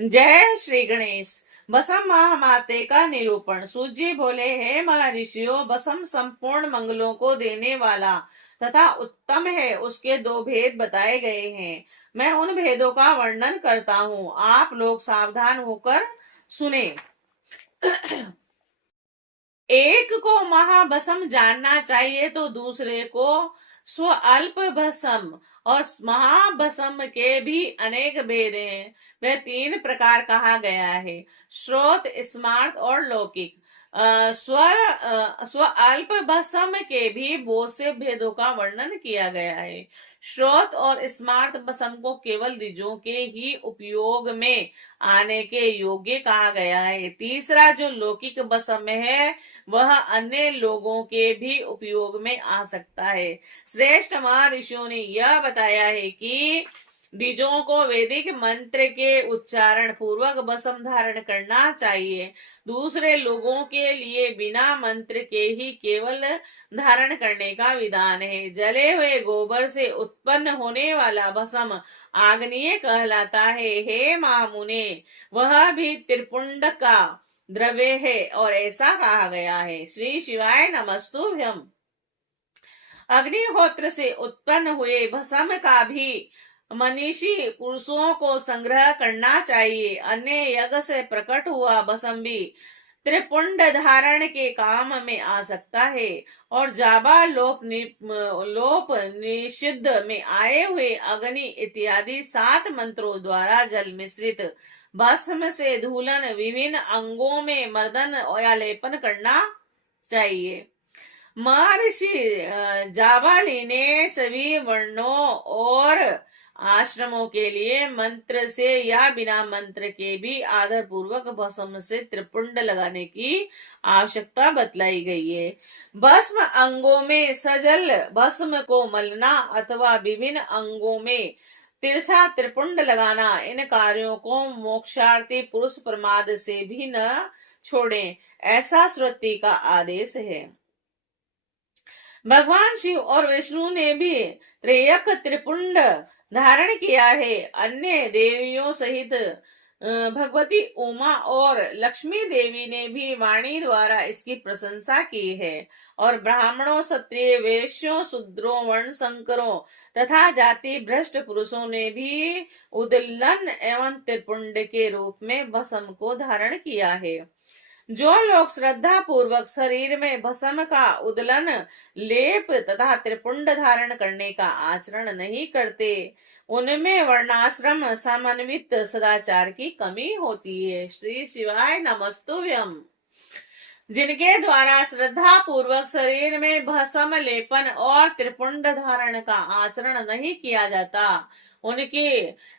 जय श्री गणेश। बसम महामाते का निरूपण। सूत जी बोले, हे महर्षियों, बसम संपूर्ण मंगलों को देने वाला तथा उत्तम है। उसके दो भेद बताए गए हैं। मैं उन भेदों का वर्णन करता हूँ, आप लोग सावधान होकर सुने। एक को महाभसम जानना चाहिए तो दूसरे को स्वअल्प भसम। और महाभसम के भी अनेक भेद हैं। वह तीन प्रकार कहा गया है: श्रोत, स्मार्त और लौकिक। स्व अल्प भसम के भी बहुत से भेदों का वर्णन किया गया है। श्रोत और स्मार्त भसम को केवल द्विजों के ही उपयोग में आने के योग्य कहा गया है। तीसरा जो लौकिक भसम है, वह अन्य लोगों के भी उपयोग में आ सकता है। श्रेष्ठ महर्षियों ने यह बताया है कि द्विजों को वैदिक मंत्र के उच्चारण पूर्वक भस्म धारण करना चाहिए। दूसरे लोगों के लिए बिना मंत्र के ही केवल धारण करने का विधान है। जले हुए गोबर से उत्पन्न होने वाला भस्म आग्नेय कहलाता है। हे महामुने, वह भी त्रिपुंड का द्रव्य है और ऐसा कहा गया है। श्री शिवाय नमस्तुभ्यम। अग्निहोत्र से उत्पन्न हुए भस्म का भी मनीषी पुरुषों को संग्रह करना चाहिए। अन्य यज्ञ से प्रकट हुआ भस्म भी त्रिपुंड धारण के काम में आ सकता है। और जाबा लोप निषिद्ध में आए हुए अग्नि इत्यादि 7 मंत्रों द्वारा जल मिश्रित भस्म से धूलन विभिन्न अंगों में मर्दन या लेपन करना चाहिए। महर्षि जाबाली ने सभी वर्णों और आश्रमों के लिए मंत्र से या बिना मंत्र के भी आदर पूर्वक भस्म से त्रिपुंड लगाने की आवश्यकता बतलाई गई है। भस्म अंगों में सजल भस्म को मलना अथवा विभिन्न अंगों में तिरछा त्रिपुंड लगाना, इन कार्यों को मोक्षार्थी पुरुष प्रमाद से भी न छोड़ें, ऐसा श्रुति का आदेश है। भगवान शिव और विष्णु ने भी त्रयक त्रिपुंड धारण किया है। अन्य देवियों सहित भगवती उमा और लक्ष्मी देवी ने भी वाणी द्वारा इसकी प्रशंसा की है। और ब्राह्मणों, क्षत्रिय, वैश्यों, शूद्रों, वर्ण संकरों तथा जाति भ्रष्ट पुरुषों ने भी उद्दलन एवं त्रिपुंड के रूप में भस्म को धारण किया है। जो लोग श्रद्धा पूर्वक शरीर में भस्म का उदलन, लेप तथा त्रिपुंड धारण करने का आचरण नहीं करते, उनमें वर्णाश्रम समन्वित सदाचार की कमी होती है। श्री शिवाय नमस्तुभ्यम। जिनके द्वारा श्रद्धा पूर्वक शरीर में भस्म लेपन और त्रिपुंड धारण का आचरण नहीं किया जाता, उनकी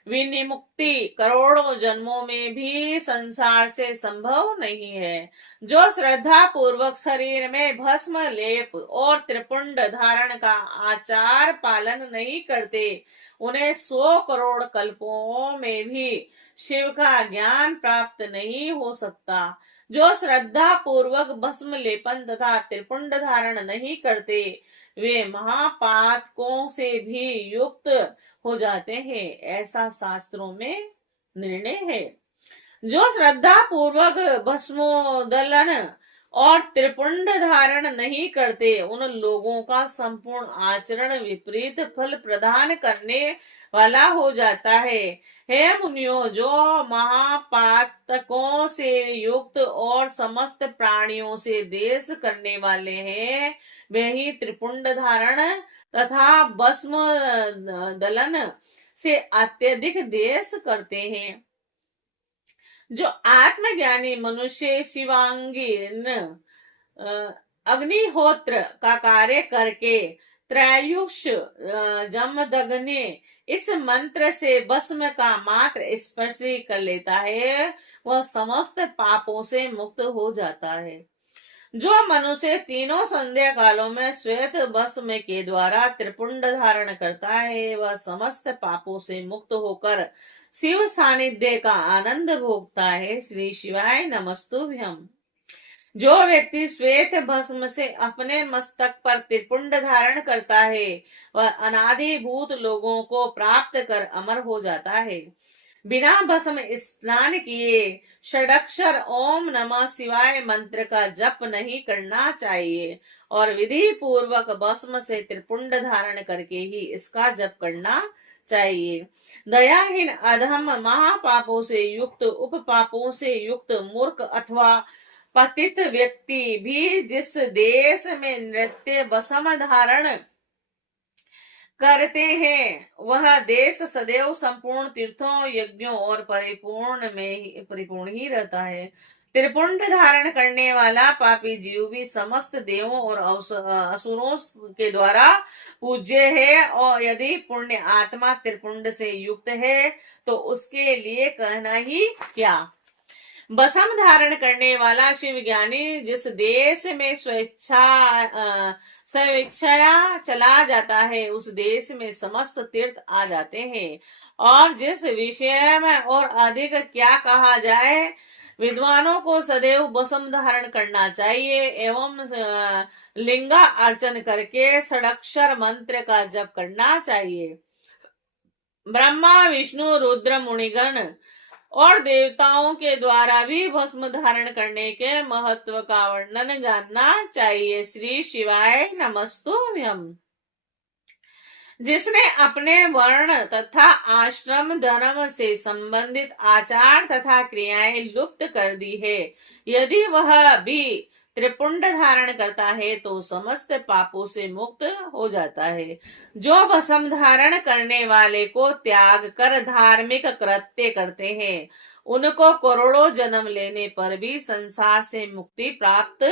विनिमुक्ति करोड़ों जन्मों में भी संसार से संभव नहीं है। जो श्रद्धा पूर्वक शरीर में भस्म लेप और त्रिपुंड धारण का आचार पालन नहीं करते, उन्हें 100 करोड़ कल्पों में भी शिव का ज्ञान प्राप्त नहीं हो सकता। जो श्रद्धा पूर्वक भस्म लेपन तथा त्रिपुंड धारण नहीं करते, वे महापातकों से भी युक्त हो जाते हैं, ऐसा शास्त्रों में निर्णय है। जो श्रद्धा पूर्वक भस्मोदलन और त्रिपुंड धारण नहीं करते, उन लोगों का संपूर्ण आचरण विपरीत फल प्रदान करने वाला हो जाता है। हे मुनियों, जो महापातकों से युक्त और समस्त प्राणियों से देश करने वाले हैं, वे ही त्रिपुंड धारण तथा भस्म दलन से अत्यधिक देश करते हैं। जो आत्मज्ञानी मनुष्य शिवांगीन अग्निहोत्र का कार्य करके त्रयुष जमदग्नि इस मंत्र से भस्म का मात्र स्पर्श कर लेता है, वह समस्त पापों से मुक्त हो जाता है। जो मनुष्य तीनों संध्या कालों में श्वेत भस्म के द्वारा त्रिपुंड धारण करता है, वह समस्त पापों से मुक्त होकर शिव सानिध्य का आनंद भोगता है। श्री शिवाय नमस्तुभ्यम। जो व्यक्ति श्वेत भस्म से अपने मस्तक पर त्रिपुंड धारण करता है, वह अनादिभूत लोगों को प्राप्त कर अमर हो जाता है। बिना भस्म स्नान किए षडक्षर ओम नमः शिवाय मंत्र का जप नहीं करना चाहिए और विधि पूर्वक भस्म से त्रिपुंड धारण करके ही इसका जप करना चाहिए। दयाहीन, अधम, महापापों से युक्त, उपपापों से युक्त, मूर्ख अथवा पतित व्यक्ति भी जिस देश में नृत्य भस्म धारण करते हैं वह देश सदैव संपूर्ण तीर्थों, यज्ञों और परिपूर्ण ही रहता है। त्रिपुंड धारण करने वाला पापी जीव भी समस्त देवों और असुरों के द्वारा पूज्य है और यदि पुण्य आत्मा त्रिपुंड से युक्त है तो उसके लिए कहना ही क्या। भस्म धारण करने वाला शिव ज्ञानी जिस देश में स्वेच्छया चला जाता है उस देश में समस्त तीर्थ आ जाते हैं। और जिस विषय में और अधिक क्या कहा जाए, विद्वानों को सदैव भस्म धारण करना चाहिए एवं लिंगा अर्चन करके षडक्षर मंत्र का जप करना चाहिए। ब्रह्मा, विष्णु, रुद्र, मुनिगण और देवताओं के द्वारा भी भस्म धारण करने के महत्व का वर्णन जानना चाहिए। श्री शिवाय नमस्तुभ्यं। जिसने अपने वर्ण तथा आश्रम धर्म से संबंधित आचार तथा क्रियाएं लुप्त कर दी है, यदि वह भी त्रिपुंड धारण करता है तो समस्त पापों से मुक्त हो जाता है। जो भस्म धारण करने वाले को त्याग कर धार्मिक कृत्य करते हैं उनको करोड़ों जन्म लेने पर भी संसार से मुक्ति प्राप्त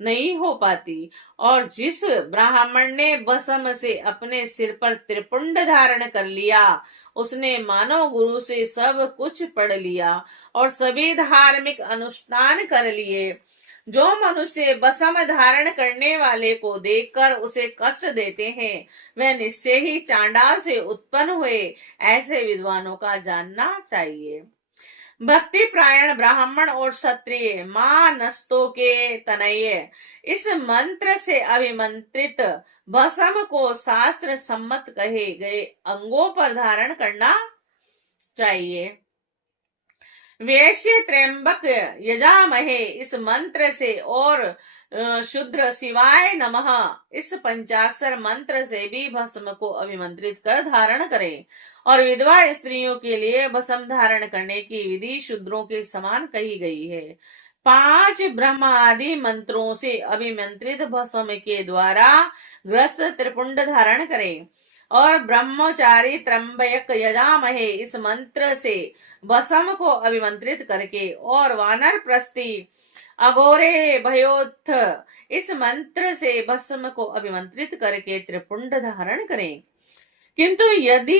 नहीं हो पाती। और जिस ब्राह्मण ने भस्म से अपने सिर पर त्रिपुंड धारण कर लिया उसने मानव गुरु से सब कुछ पढ़ लिया और सभी धार्मिक अनुष्ठान कर लिए। जो मनुष्य भस्म धारण करने वाले को देखकर उसे कष्ट देते हैं वह निश्चय ही चांडाल से उत्पन्न हुए, ऐसे विद्वानों का जानना चाहिए। भक्ति प्रायण ब्राह्मण और क्षत्रिय मानस्तों के तनये इस मंत्र से अभिमंत्रित भस्म को शास्त्र सम्मत कहे गए अंगों पर धारण करना चाहिए। वैश्य त्र्यंबक यजामहे इस मंत्र से और शुद्र शिवाय नमः इस पंचाक्षर मंत्र से भी भस्म को अभिमंत्रित कर धारण करें। और विधवा स्त्रियों के लिए भस्म धारण करने की विधि शूद्रों के समान कही गई है। 5 ब्रह्म आदि मंत्रों से अभिमंत्रित भस्म के द्वारा ग्रस्त त्रिपुंड धारण करें और ब्रह्मचारी त्र्यंबक यजामहे इस मंत्र से भस्म को अभिमंत्रित करके और वानर प्रस्थि अघोरे भयोत्थ इस मंत्र से भस्म को अभिमंत्रित करके त्रिपुंड धारण करें। किंतु यदि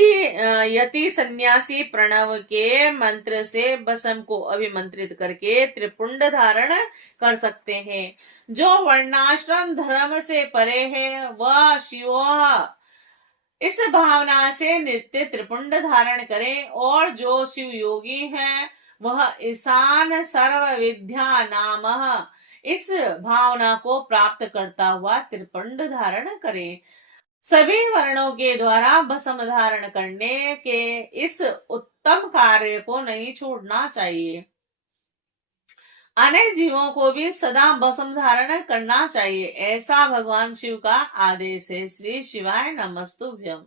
यति सन्यासी प्रणव के मंत्र से भस्म को अभिमंत्रित करके त्रिपुंड धारण कर सकते हैं। जो वर्णाश्रम धर्म से परे है वह शिव इस भावना से नित्य त्रिपुंड धारण करें और जो शिव योगी है वह ईशान सर्व विद्या नाम इस भावना को प्राप्त करता हुआ त्रिपुंड धारण करे। सभी वर्णों के द्वारा भस्म धारण करने के इस उत्तम कार्य को नहीं छोड़ना चाहिए। अनेक जीवों को भी सदा भस्म धारण करना चाहिए, ऐसा भगवान शिव का आदेश है। श्री शिवाय नमस्तुभ्यं।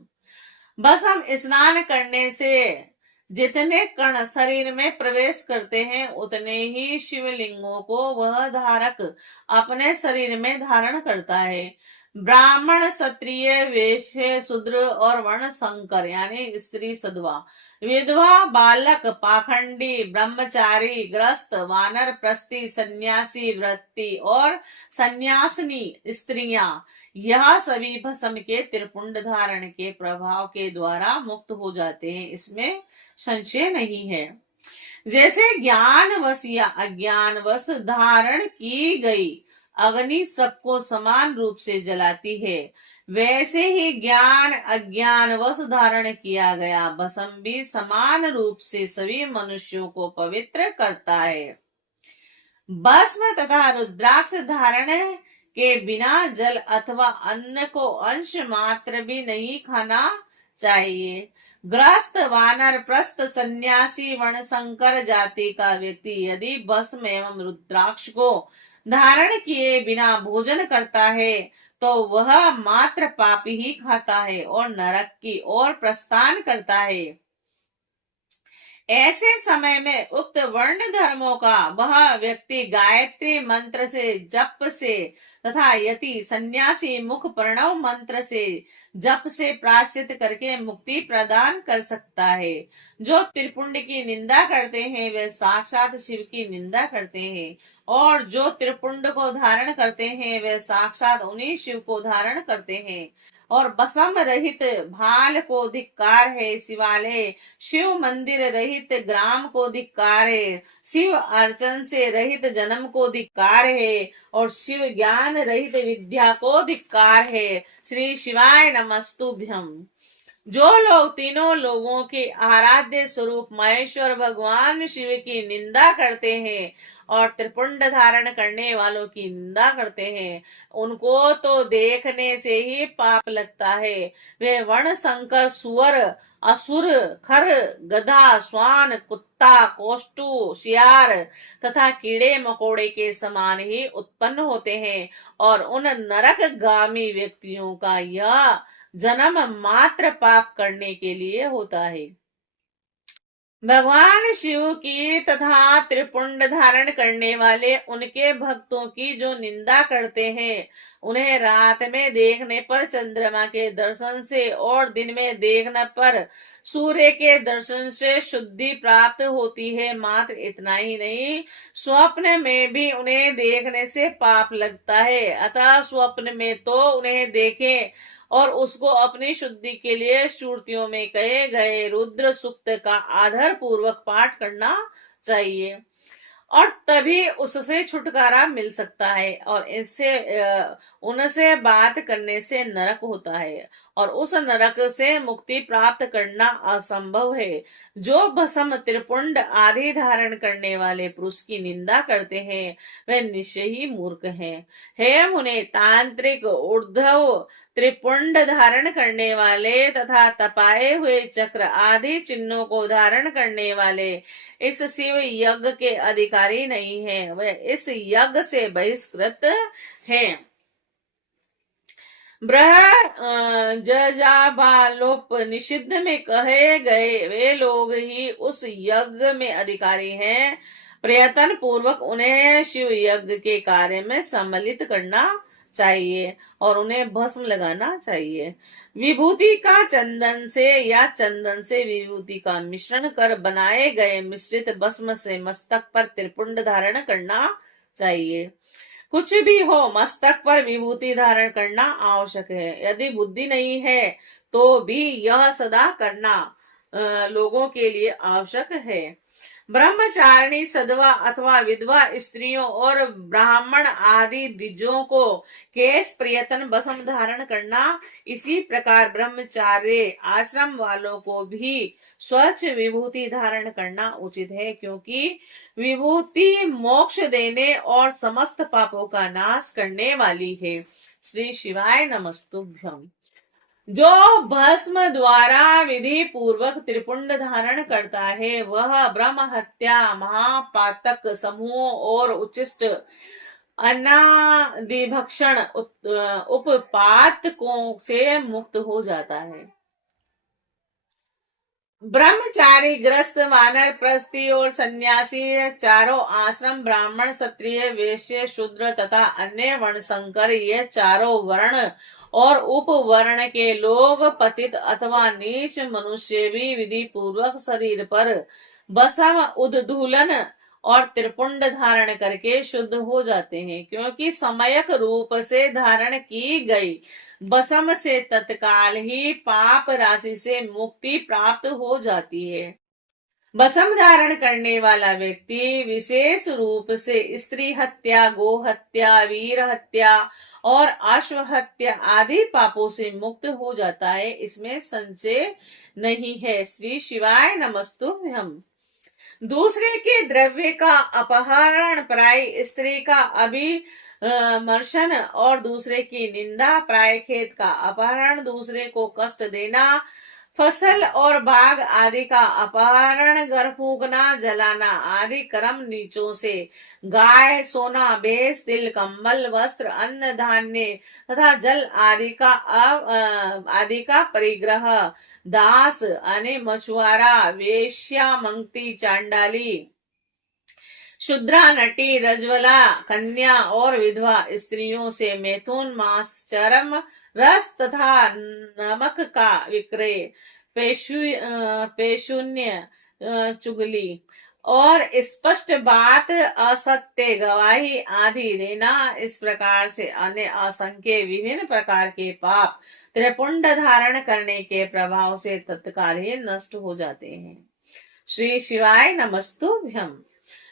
भस्म स्नान करने से जितने कण शरीर में प्रवेश करते हैं उतने ही शिवलिंगों को वह धारक अपने शरीर में धारण करता है। ब्राह्मण, क्षत्रिय, वैश्य, शूद्र और वर्ण संकर यानी स्त्री सधवा, विधवा, बालक, पाखंडी, ब्रह्मचारी, ग्रस्त, वानर प्रस्थि, सन्यासी, व्रती और सन्यासिनी स्त्रियां यह सभी भस्म के त्रिपुंड धारण के प्रभाव के द्वारा मुक्त हो जाते हैं, इसमें संशय नहीं है। जैसे ज्ञानवश या अज्ञानवश धारण की गई अग्नि सबको समान रूप से जलाती है, वैसे ही ज्ञान अज्ञानवश धारण किया गया भस्म भी समान रूप से सभी मनुष्यों को पवित्र करता है। भस्म तथा रुद्राक्ष धारण के बिना जल अथवा अन्न को अंश मात्र भी नहीं खाना चाहिए। ग्रस्त वानर प्रस्थ सन्यासी वर्णशंकर जाति का व्यक्ति यदि भस्म एवं रुद्राक्ष को धारण किए बिना भोजन करता है तो वह मात्र पाप ही खाता है और नरक की ओर प्रस्थान करता है। ऐसे समय में उक्त वर्ण धर्मों का वह व्यक्ति गायत्री मंत्र से जप से तथा यति सन्यासी मुख प्रणव मंत्र से जप से प्रायश्चित करके मुक्ति प्रदान कर सकता है। जो त्रिपुंड की निंदा करते हैं वे साक्षात शिव की निंदा करते हैं और जो त्रिपुंड को धारण करते हैं वे साक्षात उन्हीं शिव को धारण करते हैं। और बसम रहित भाल को धिक्कार है, शिवालय शिव मंदिर रहित ग्राम को धिक्कार है, शिव अर्चन से रहित जन्म को धिक्कार है और शिव ज्ञान रहित विद्या को धिक्कार है। श्री शिवाय नमस्तुभ्यम। जो लोग तीनों लोगों के आराध्य स्वरूप महेश्वर भगवान शिव की निंदा करते हैं और त्रिपुंड धारण करने वालों की निंदा करते हैं उनको तो देखने से ही पाप लगता है। वे वर्ण संकर सुअर असुर खर गधा स्वान कुत्ता कोष्टू शियार तथा कीड़े मकोड़े के समान ही उत्पन्न होते हैं और उन नरकगामी व्यक्तियों का यह जन्म मात्र पाप करने के लिए होता है। भगवान शिव की तथा त्रिपुंड धारण करने वाले उनके भक्तों की जो निंदा करते हैं उन्हें रात में देखने पर चंद्रमा के दर्शन से और दिन में देखने पर सूर्य के दर्शन से शुद्धि प्राप्त होती है। मात्र इतना ही नहीं, स्वप्न में भी उन्हें देखने से पाप लगता है। अतः स्वप्न में तो उन्हें देखें और उसको अपनी शुद्धि के लिए श्रुतियों में कहे गए रुद्र सूक्त का आधार पूर्वक पाठ करना चाहिए और तभी उससे छुटकारा मिल सकता है। और इससे उनसे बात करने से नरक होता है और उस नरक से मुक्ति प्राप्त करना असंभव है। जो भस्म त्रिपुंड आदि धारण करने वाले पुरुष की निंदा करते हैं वे निश्चय ही मूर्ख हैं। हे मुने, तांत्रिक उद्धव त्रिपुंड धारण करने वाले तथा तपाए हुए चक्र आदि चिन्हों को धारण करने वाले इस शिव यज्ञ के अधिकारी नहीं है, वे इस यज्ञ से बहिष्कृत हैं। निषिद्ध में कहे गए वे लोग ही उस यज्ञ में अधिकारी हैं। प्रयत्न पूर्वक उन्हें शिव यज्ञ के कार्य में सम्मिलित करना चाहिए और उन्हें भस्म लगाना चाहिए। विभूति का चंदन से या चंदन से विभूति का मिश्रण कर बनाए गए मिश्रित भस्म से मस्तक पर त्रिपुंड धारण करना चाहिए। कुछ भी हो, मस्तक पर विभूति धारण करना आवश्यक है। यदि बुद्धि नहीं है तो भी यह सदा करना लोगों के लिए आवश्यक है। ब्रह्मचारिणी सदवा अथवा विधवा स्त्रियों और ब्राह्मण आदि द्विजों को केश प्रयत्न भस्म धारण करना, इसी प्रकार ब्रह्मचार्य आश्रम वालों को भी स्वच्छ विभूति धारण करना उचित है, क्योंकि विभूति मोक्ष देने और समस्त पापों का नाश करने वाली है। श्री शिवाय नमस्तुभ्यम। जो भस्म द्वारा विधि पूर्वक त्रिपुंड धारण करता है वह ब्रह्म हत्या महापातक समूह और उच्चिष्ट अनादिभक्षण उपपातकों से मुक्त हो जाता है। ब्रह्मचारी ग्रस्त वानर प्रस्थी और सन्यासी चारों आश्रम ब्राह्मण क्षत्रिय वैश्य शूद्र तथा अन्य वर्ण संकर ये चारों वर्ण और उपवर्ण के लोग पतित अथवा नीच मनुष्य भी विधि पूर्वक शरीर पर भस्म उद्दूलन और त्रिपुंड धारण करके शुद्ध हो जाते हैं, क्योंकि समयक रूप से धारण की गई भस्म से तत्काल ही पाप राशि से मुक्ति प्राप्त हो जाती है। भस्म धारण करने वाला व्यक्ति विशेष रूप से स्त्री हत्या, गो हत्या, वीर हत्या और अश्व हत्या आदि पापों से मुक्त हो जाता है, इसमें संशय नहीं है। श्री शिवाय नमस्तुभ्यम। दूसरे के द्रव्य का अपहरण, पराई स्त्री का अभिमर्शन और दूसरे की निंदा, पराय खेत का अपहरण, दूसरे को कष्ट देना, फसल और बाग आदि का अपहरण, घर फूकना, जलाना आदि कर्म नीचों से, गाय, सोना, भैंस, तिल, कंबल, वस्त्र, अन्न, धान्य तथा जल आदि का परिग्रह, दास यानी मछुआरा, वेश्या, मंगती, चांडाली, शुद्रा, नटी, रजवला, कन्या और विधवा स्त्रियों से मैथुन, मांस, चर्म, रस तथा नमक का विक्रय, पेशून्य, चुगली और स्पष्ट बात, असत्य गवाही आदि देना, इस प्रकार से अन्य असंख्य विभिन्न प्रकार के पाप त्रिपुंड धारण करने के प्रभाव से तत्काल ही नष्ट हो जाते हैं। श्री शिवाय नमस्तुभ्यम।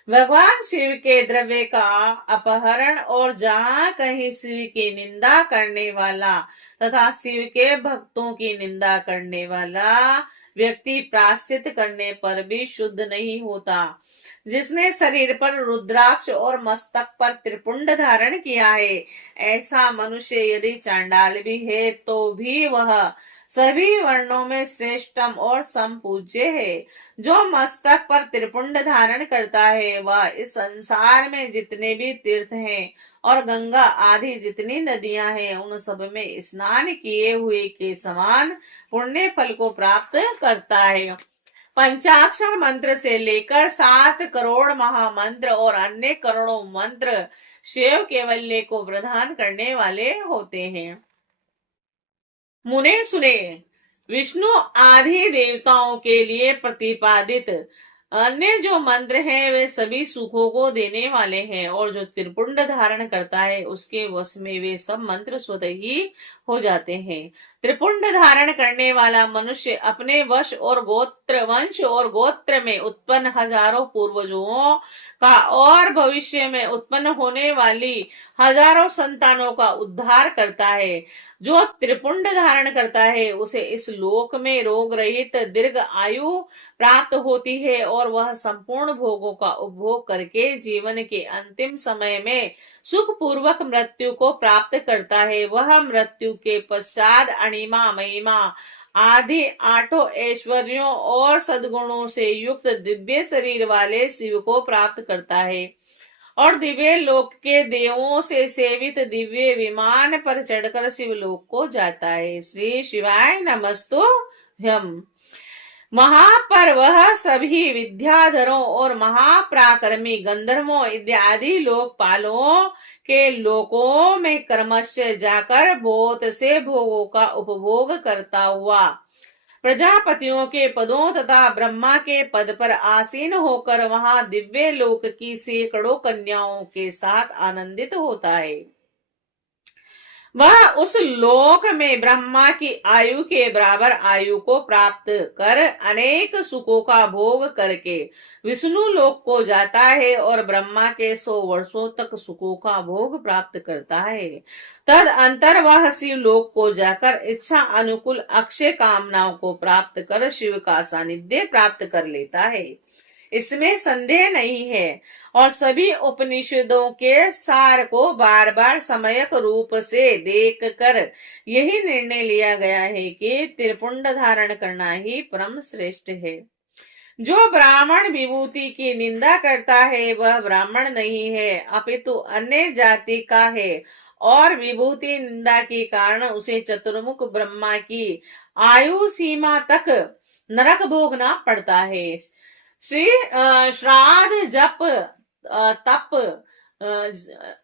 भगवान शिव के द्रव्य का अपहरण और जहाँ कहीं शिव की निंदा करने वाला तथा शिव के भक्तों की निंदा करने वाला व्यक्ति प्रायश्चित करने पर भी शुद्ध नहीं होता। जिसने शरीर पर रुद्राक्ष और मस्तक पर त्रिपुंड धारण किया है, ऐसा मनुष्य यदि चांडाल भी है तो भी वह सभी वर्णों में श्रेष्ठतम और संपूज्य है। जो मस्तक पर त्रिपुंड धारण करता है वह इस संसार में जितने भी तीर्थ हैं और गंगा आदि जितनी नदियां हैं उन सब में स्नान किए हुए के समान पुण्य फल को प्राप्त करता है। पंचाक्षर मंत्र से लेकर 7 करोड़ महामंत्र और अन्य करोड़ों मंत्र शिव कैवल्य को प्रदान करने वाले होते हैं। मुने सुने, विष्णु आदि देवताओं के लिए प्रतिपादित अन्य जो मंत्र हैं वे सभी सुखों को देने वाले हैं और जो त्रिपुंड धारण करता है उसके वश में वे सब मंत्र स्वतः ही हो जाते हैं। त्रिपुंड धारण करने वाला मनुष्य अपने वंश और गोत्र में उत्पन्न हजारों पूर्वजों का और भविष्य में उत्पन्न होने वाली हजारों संतानों का उद्धार करता है। जो त्रिपुंड धारण करता है उसे इस लोक में रोग रहित दीर्घ आयु प्राप्त होती है और वह संपूर्ण भोगों का उपभोग करके जीवन के अंतिम समय में सुख पूर्वक मृत्यु को प्राप्त करता है। वह मृत्यु के पश्चात अणिमा, महिमा आदि 8 ऐश्वर्यों और सद्गुणों से युक्त दिव्य शरीर वाले शिव को प्राप्त करता है और दिव्य लोक के देवों से सेवित दिव्य विमान पर चढ़कर शिवलोक को जाता है। श्री शिवाय नमस्तुभ्यम। वहां पर वह सभी विद्याधरों और महापराक्रमी गंधर्वों इत्यादि लोकपालों के लोकों में क्रमशः जाकर बहुत से भोगों का उपभोग करता हुआ प्रजापतियों के पदों तथा ब्रह्मा के पद पर आसीन होकर वहां दिव्य लोक की सैकड़ों कन्याओं के साथ आनंदित होता है। वह उस लोक में ब्रह्मा की आयु के बराबर आयु को प्राप्त कर अनेक सुखों का भोग करके विष्णु लोक को जाता है और ब्रह्मा के 100 वर्षों तक सुखों का भोग प्राप्त करता है। तद अंतर वह शिव लोक को जाकर इच्छा अनुकूल अक्षय कामनाओं को प्राप्त कर शिव का सानिध्य प्राप्त कर लेता है, इसमें संदेह नहीं है। और सभी उपनिषदों के सार को बार बार समयक रूप से देख कर यही निर्णय लिया गया है कि त्रिपुंड धारण करना ही परम श्रेष्ठ है। जो ब्राह्मण विभूति की निंदा करता है वह ब्राह्मण नहीं है अपितु अन्य जाति का है और विभूति निंदा के कारण उसे चतुर्मुख ब्रह्मा की आयु सीमा तक नरक भोगना पड़ता है। श्राद्ध, जप, तप,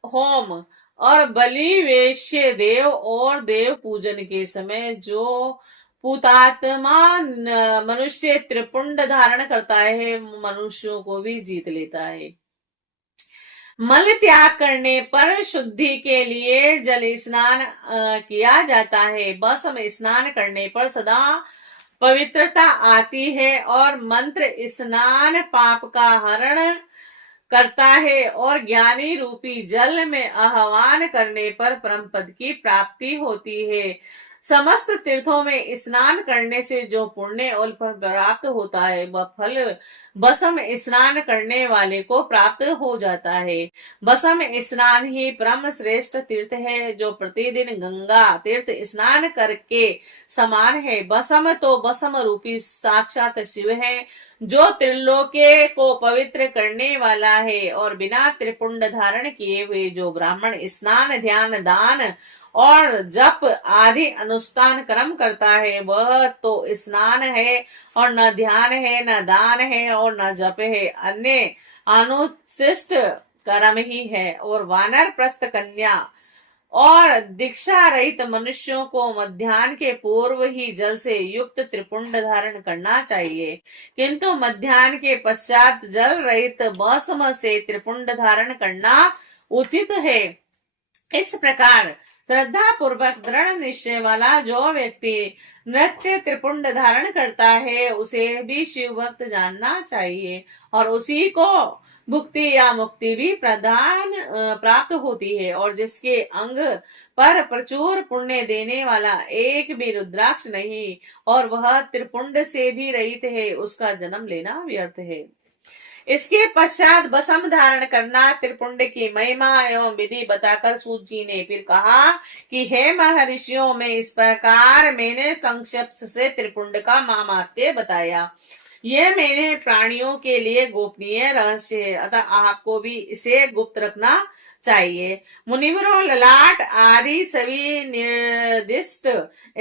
होम और बलि, वेश्य, देव और देव पूजन के समय जो पुतात्मा मनुष्य त्रिपुंड धारण करता है मनुष्यों को भी जीत लेता है। मल त्याग करने पर शुद्धि के लिए जल स्नान किया जाता है। भस्म स्नान करने पर सदा पवित्रता आती है और मंत्र स्नान पाप का हरण करता है और ज्ञानी रूपी जल में आह्वान करने पर परम पद की प्राप्ति होती है। समस्त तीर्थों में स्नान करने से जो पुण्य और फल प्राप्त होता है वह फल बसम स्नान करने वाले को प्राप्त हो जाता है। बसम स्नान ही परम श्रेष्ठ तीर्थ है जो प्रतिदिन गंगा तीर्थ स्नान करके समान है। बसम तो बसम रूपी साक्षात शिव है जो त्रिलोके को पवित्र करने वाला है और बिना त्रिपुंड धारण किए हुए जो ब्राह्मण स्नान ध्यान दान और जप आदि अनुष्ठान कर्म करता है वह तो स्नान है और न ध्यान है न दान है और न जप है, अन्य अनुशिष्ट कर्म ही है। और वानर प्रस्थ कन्या और दीक्षा रहित मनुष्यों को मध्याह्न के पूर्व ही जल से युक्त त्रिपुंड धारण करना चाहिए, किंतु मध्याह्न के पश्चात जल रहित भस्म से त्रिपुंड धारण करना उचित है। इस प्रकार श्रद्धा पूर्वक दृढ़ निश्चय वाला जो व्यक्ति नृत्य त्रिपुंड धारण करता है उसे भी शिव भक्त जानना चाहिए और उसी को भुक्ति या मुक्ति भी प्रदान प्राप्त होती है। और जिसके अंग पर प्रचुर पुण्य देने वाला एक भी रुद्राक्ष नहीं और वह त्रिपुंड से भी रहित है उसका जन्म लेना व्यर्थ है। इसके पश्चात बसम धारण करना त्रिपुंड की महिमा एवं विधि बताकर सूत जी ने फिर कहा कि हे महर्षियों में इस प्रकार मैंने संक्षिप्त से त्रिपुंड का महात्म्य बताया। यह मैंने प्राणियों के लिए गोपनीय रहस्य है, अतः आपको भी इसे गुप्त रखना चाहिए। मुनिवरों, ललाट आदि सभी निर्दिष्ट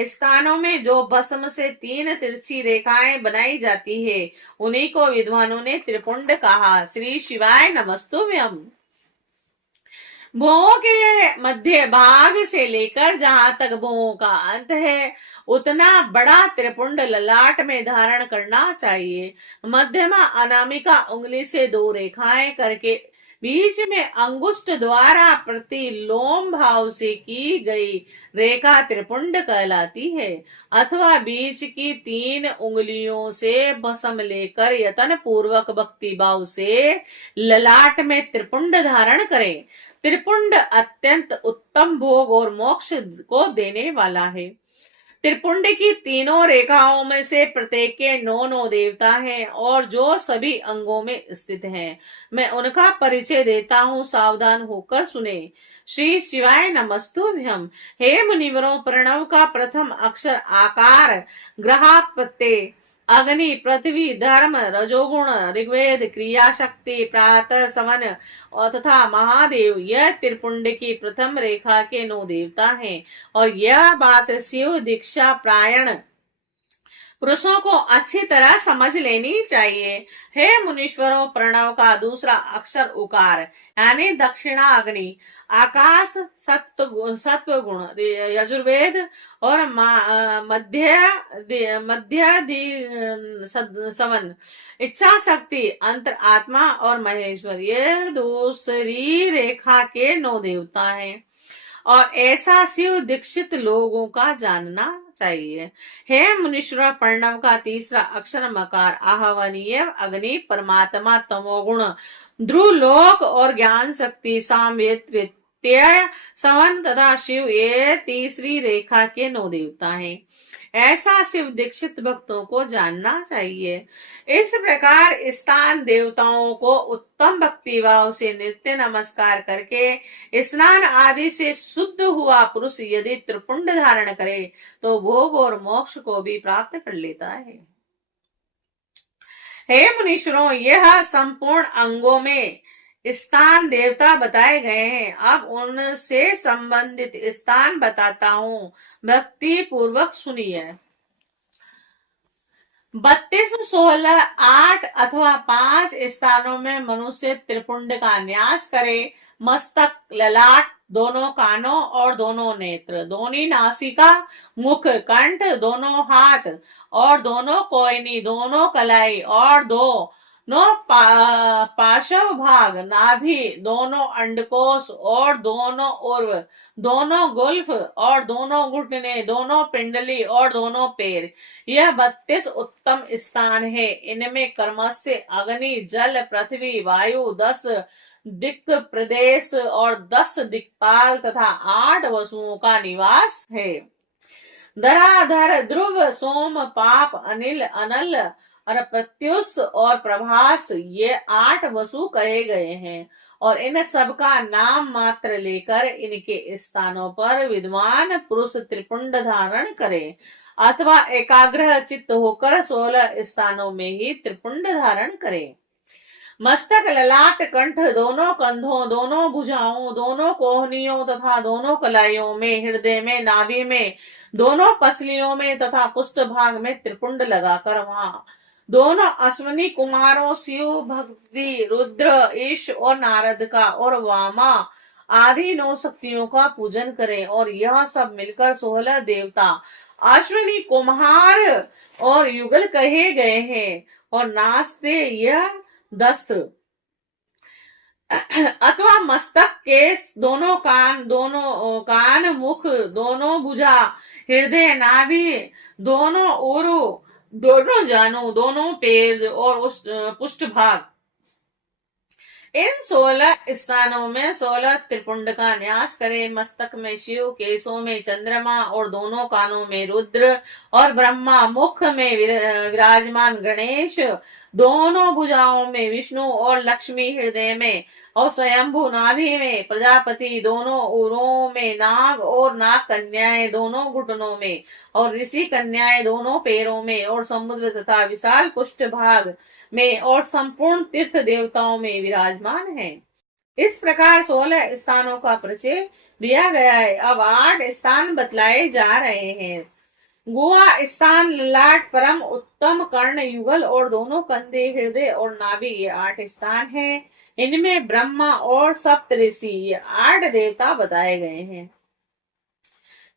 स्थानों में जो भस्म से 3 तिरछी रेखाएं बनाई जाती है उन्हीं को विद्वानों ने त्रिपुंड कहा। श्री शिवाय नमस्तुभ्यं। भुवों के मध्य भाग से लेकर जहां तक भुवों का अंत है उतना बड़ा त्रिपुंड ललाट में धारण करना चाहिए। मध्यमा अनामिका उंगली से 2 रेखाएं करके बीच में अंगुष्ठ द्वारा प्रतिलोम भाव से की गई रेखा त्रिपुंड कहलाती है। अथवा बीच की 3 उंगलियों से भस्म लेकर यतन पूर्वक भक्ति भाव से ललाट में त्रिपुंड धारण करें। त्रिपुंड अत्यंत उत्तम भोग और मोक्ष को देने वाला है। त्रिपुंड की 3 रेखाओं में से प्रत्येक के 9 देवता हैं और जो सभी अंगों में स्थित हैं। मैं उनका परिचय देता हूँ, सावधान होकर सुने। श्री शिवाय नमस्तुभ्यं। हे मुनिवरों, प्रणव का प्रथम अक्षर आकार, ग्रह प्रत्यय, अग्नि, पृथ्वी, धर्म, रजोगुण, ऋग्वेद, क्रिया शक्ति, प्रातः, समन और तथा महादेव, यह त्रिपुंड की प्रथम रेखा के 9 देवता हैं। और यह बात शिव दीक्षा प्रायण पुरुषों को अच्छी तरह समझ लेनी चाहिए। हे मुनीश्वरों, प्रणव का दूसरा अक्षर उकार यानी दक्षिणा अग्नि, आकाश सत्व गुण, यजुर्वेद और समन, इच्छा शक्ति, अंतर आत्मा और महेश्वर, ये दूसरी रेखा के 9 देवता हैं और ऐसा शिव दीक्षित लोगों का जानना चाहिए। हे मुनीश्वर, प्रणव का तीसरा अक्षर मकार, आहवनीय अग्नि, परमात्मा, तमोगुण, ध्रुव लोक और ज्ञान शक्ति, सामवेद, समन तथा शिव, ये तीसरी रेखा के 9 देवता हैं। ऐसा शिव दीक्षित भक्तों को जानना चाहिए। इस प्रकार स्थान देवताओं को उत्तम भक्ति भाव से नित्य नमस्कार करके स्नान आदि से शुद्ध हुआ पुरुष यदि त्रिपुंड धारण करे तो भोग और मोक्ष को भी प्राप्त कर लेता है। हे मुनीश्वरों, यह संपूर्ण अंगों में स्थान देवता बताए गए हैं। अब उनसे संबंधित स्थान बताता हूँ, भक्ति पूर्वक सुनिए। 32, 16, 8 अथवा 5 स्थानों में मनुष्य त्रिपुंड का न्यास करे। मस्तक, ललाट, दोनों कानों और दोनों नेत्र, दोनों नासिका, मुख, कंठ, दोनों हाथ और दोनों कोयनी, दोनों कलाई और दोनों पार्श्व भाग, नाभि, दोनों अंडकोश और दोनों उर्व, दोनों गुल्फ और दोनों घुटने, दोनों पिंडली और दोनों पैर, यह 32 उत्तम स्थान है। इनमें कर्मस्य, अग्नि, जल, पृथ्वी, वायु, 10 दिक् प्रदेश और 10 दिक्पाल तथा 8 वसुओं का निवास है। धराधर, ध्रुव, सोम, पाप, अनिल, अनल और प्रत्युष और प्रभास, ये 8 वसु कहे गए हैं। और इन सब का नाम मात्र लेकर इनके स्थानों पर विद्वान पुरुष त्रिपुंड धारण करे, अथवा एकाग्र चित्त होकर 16 स्थानों में ही त्रिपुंड धारण करे। मस्तक, ललाट, कंठ, दोनों कंधों, दोनों भुजाओं, दोनों कोहनियों तथा दोनों कलाइयों में, हृदय में, नाभि में, दोनों पसलियों में तथा पुष्ट भाग में त्रिपुंड लगाकर वहां दोनों अश्विनी कुमारों शिव, भक्ति, रुद्र, ईश और नारद का और वामा आदि 9 शक्तियों का पूजन करें। और यह सब मिलकर 16 देवता अश्विनी कुमार और युगल कहे गए हैं। और नाचते यह 10 अथवा मस्तक, केस, दोनों कान, मुख, दोनों भुजा, हृदय, नाभि, दोनों उरु, दोनों जानु, दोनों पैर और उस पुष्ट भाग, इन 16 स्थानों में 16 त्रिपुंड का न्यास करें। मस्तक में शिव, केशों में चंद्रमा और दोनों कानों में रुद्र और ब्रह्मा, मुख में विराजमान गणेश, दोनों भुजाओं में विष्णु और लक्ष्मी, हृदय में और स्वयंभू नाभि में प्रजापति, दोनों उरों में नाग और नाग कन्याएं दोनों घुटनों में और ऋषि कन्याएं दोनों पैरों में और समुद्र तथा विशाल पुष्ट भाग में और संपूर्ण तीर्थ देवताओं में विराजमान है। इस प्रकार 16 स्थानों का परिचय दिया गया है। अब 8 स्थान बतलाए जा रहे हैं। गुहा स्थान, ललाट, परम उत्तम, कर्ण, युगल और दोनों कंधे, हृदय और नाभि, ये 8 स्थान हैं। इनमें ब्रह्मा और सप्त ऋषि, ये 8 देवता बताए गए हैं।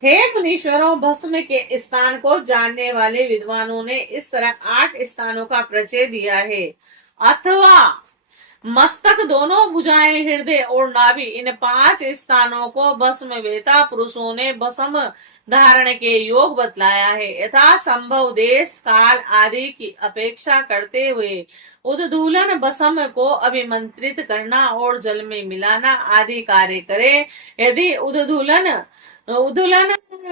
हे मुनीश्वरों, भस्म के स्थान को जानने वाले विद्वानों ने इस तरह 8 स्थानों का परिचय दिया है। अथवा मस्तक, दोनों भुजाएं, हृदय और नाभि, इन 5 स्थानों को भस्म वेता पुरुषों ने भस्म धारण के योग बतलाया है। यथा संभव देश, काल आदि की अपेक्षा करते हुए उद्दूलन भस्म को अभिमंत्रित करना और जल में मिलाना आदि कार्य करे। यदि उद्दूलन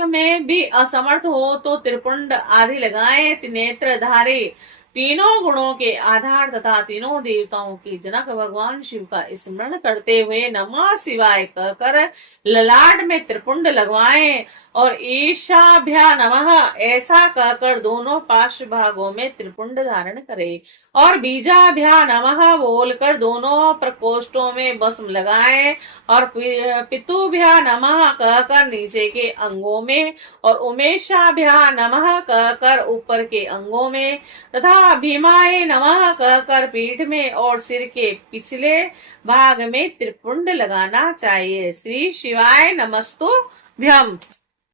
में भी असमर्थ हो तो त्रिपुंड आदि लगाए। त्रिनेत्रधारी, तीनों गुणों के आधार तथा तीनों देवताओं की जनक भगवान शिव का स्मरण करते हुए नमः शिवाय कहकर ललाट में त्रिपुंड लगवाएं और ईशाभ्या नमः ऐसा कहकर दोनों पार्श्व भागों में त्रिपुंड धारण करें और बीजाभ्या नमः बोलकर दोनों प्रकोष्ठों में भस्म लगाएं और पितुभ्या नमः कहकर नीचे के अंगों में और उमेशाभ्या नमः कहकर ऊपर के अंगों में तथा भीमाय नमः कहकर पीठ में और सिर के पिछले भाग में त्रिपुंड लगाना चाहिए। श्री शिवाय नमस्तुभ्यम।